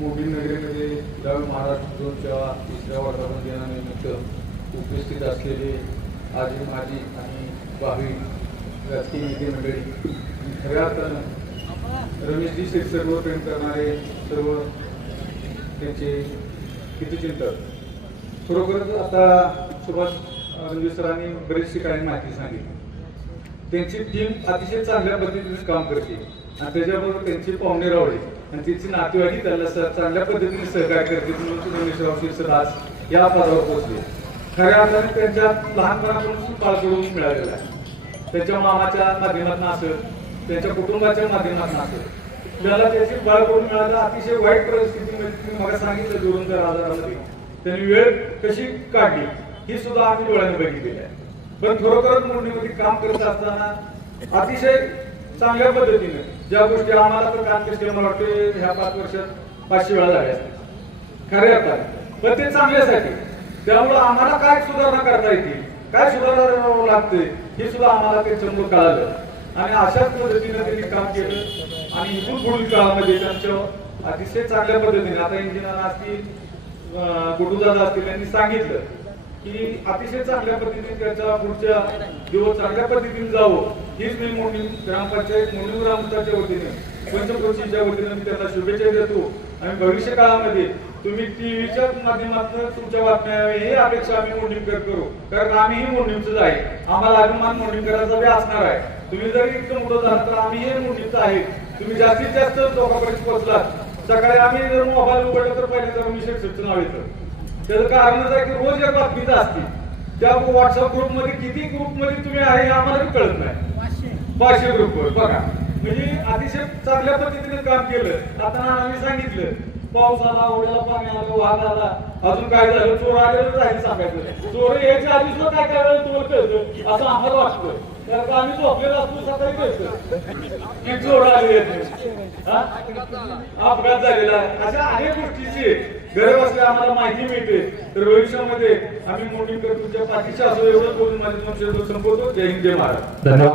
मोठी नगरीमध्ये द्राविड महाराष्ट्र जोनच्या 3ऱ्या वर्धापन दिनानिमित्त उपस्थित असलेले आजी माजी आणि भावी राजकीय नेते मंडळी, खऱ्या अर्थानं रमेशजी शिरसटवर प्रेम करणारे सर्व त्यांचे हितचिंतक, खरोखरच आता सुभाष रणजित सरांनी बरेचशी काही माहिती सांगितली. त्यांची टीम अतिशय चांगल्या पद्धतीने काम करते आणि त्याच्याबरोबर त्यांची पाहुणे रावळे आणि त्यांची नातेवाईक त्याला चांगल्या पद्धतीने सहकार्य करते. म्हणून रमेशराव शिरसट आज या पदावर पोहोचले. खऱ्या अर्थाने त्यांच्या लहानपणापासून पाळगडून मिळालेला आहे. त्यांच्या मामाच्या माध्यमातून असेल, त्यांच्या कुटुंबाच्या माध्यमातून असेल, त्याला त्याची बाळगडून मिळालं. अतिशय वाईट परिस्थितीमध्ये तुम्ही मला सांगितलं 2000 त्यांनी वेळ कशी काढली ही सुद्धा आम्ही डोळ्याने बघितलेली आहे. पण खरोखरच मोडणीमध्ये काम करत असताना अतिशय चांगल्या पद्धतीने ज्या गोष्टी आम्हाला तर काम केले, मला वाटतं ह्या 5 वर्षात 500 वेळा झाल्या असतील खऱ्या अर्थाने, पण ते चांगल्यासाठी. त्यामुळे आम्हाला काय सुधारणा करता येतील, काय सुधारणा लागते हे सुद्धा आम्हाला त्यांच्यामुळे कळालं आणि अशाच पद्धतीने त्यांनी काम केलं. आणि इथून पुढील काळामध्ये त्यांच्या अतिशय चांगल्या पद्धतीने आता इंजिनियर असतील, गुडूदादा असतील, यांनी सांगितलं की अतिशय चांगल्या पद्धतीने त्याच्या पुढच्या दिवस चांगल्या पद्धतीने जावं हीच मी मोडणी ग्रामपंचायत मोडणी ग्रामपंचायतच्या वतीने पंचक्रोशीच्या वतीने मी त्यांना शुभेच्छा देतो. आणि भविष्य काळामध्ये तुम्ही टीव्हीच्या माध्यमातून तुमच्या बातम्या ही अपेक्षा आम्ही मोडणीकर करू, कारण आम्हीही मोडणीचंच आहे. आम्हाला अभिमान मोडणीकरांचा बी असणार आहे. तुम्ही जरी इतकं मोठं झालं तर आम्हीही मोडणीचं आहे. तुम्ही जास्तीत जास्त लोकांपर्यंत पोहोचलात. सकाळी आम्ही जर मोबाईल उघडला तर पहिले तर मी शिरसटचं नाव येतं. त्याचं कारणच आहे की रोज एक बातमीच असते. त्या व्हॉट्सअप ग्रुपमध्ये किती ग्रुपमध्ये तुम्ही आहे हे आम्हाला कळत नाही. 500 ग्रुपवर बघा, म्हणजे अतिशय चांगल्या पद्धतीने काम केलं. आता आम्ही सांगितलं पाऊस आला, ओढ्याला पाणी आलं, वाद आला, अजून काय झालं, चोर आलेलं राहील सांगायचं. चोर यायच्या आधी सुद्धा काय काय वेळेला तुम्हाला कळतं असं आम्हाला वाटतं. कारण आम्ही झोपलेलो असतो सकाळी कळतं की चोर आले, अपघात झालेला आहे. अशा अनेक गोष्टीची घर बसल्या आम्हाला माहिती मिळते. तर भविष्यामध्ये आम्ही मोठी तुमच्या पाठीशी असो एवढं बोलून माझे संबोधतो. जय हिंद, जय महाराज. धन्यवाद.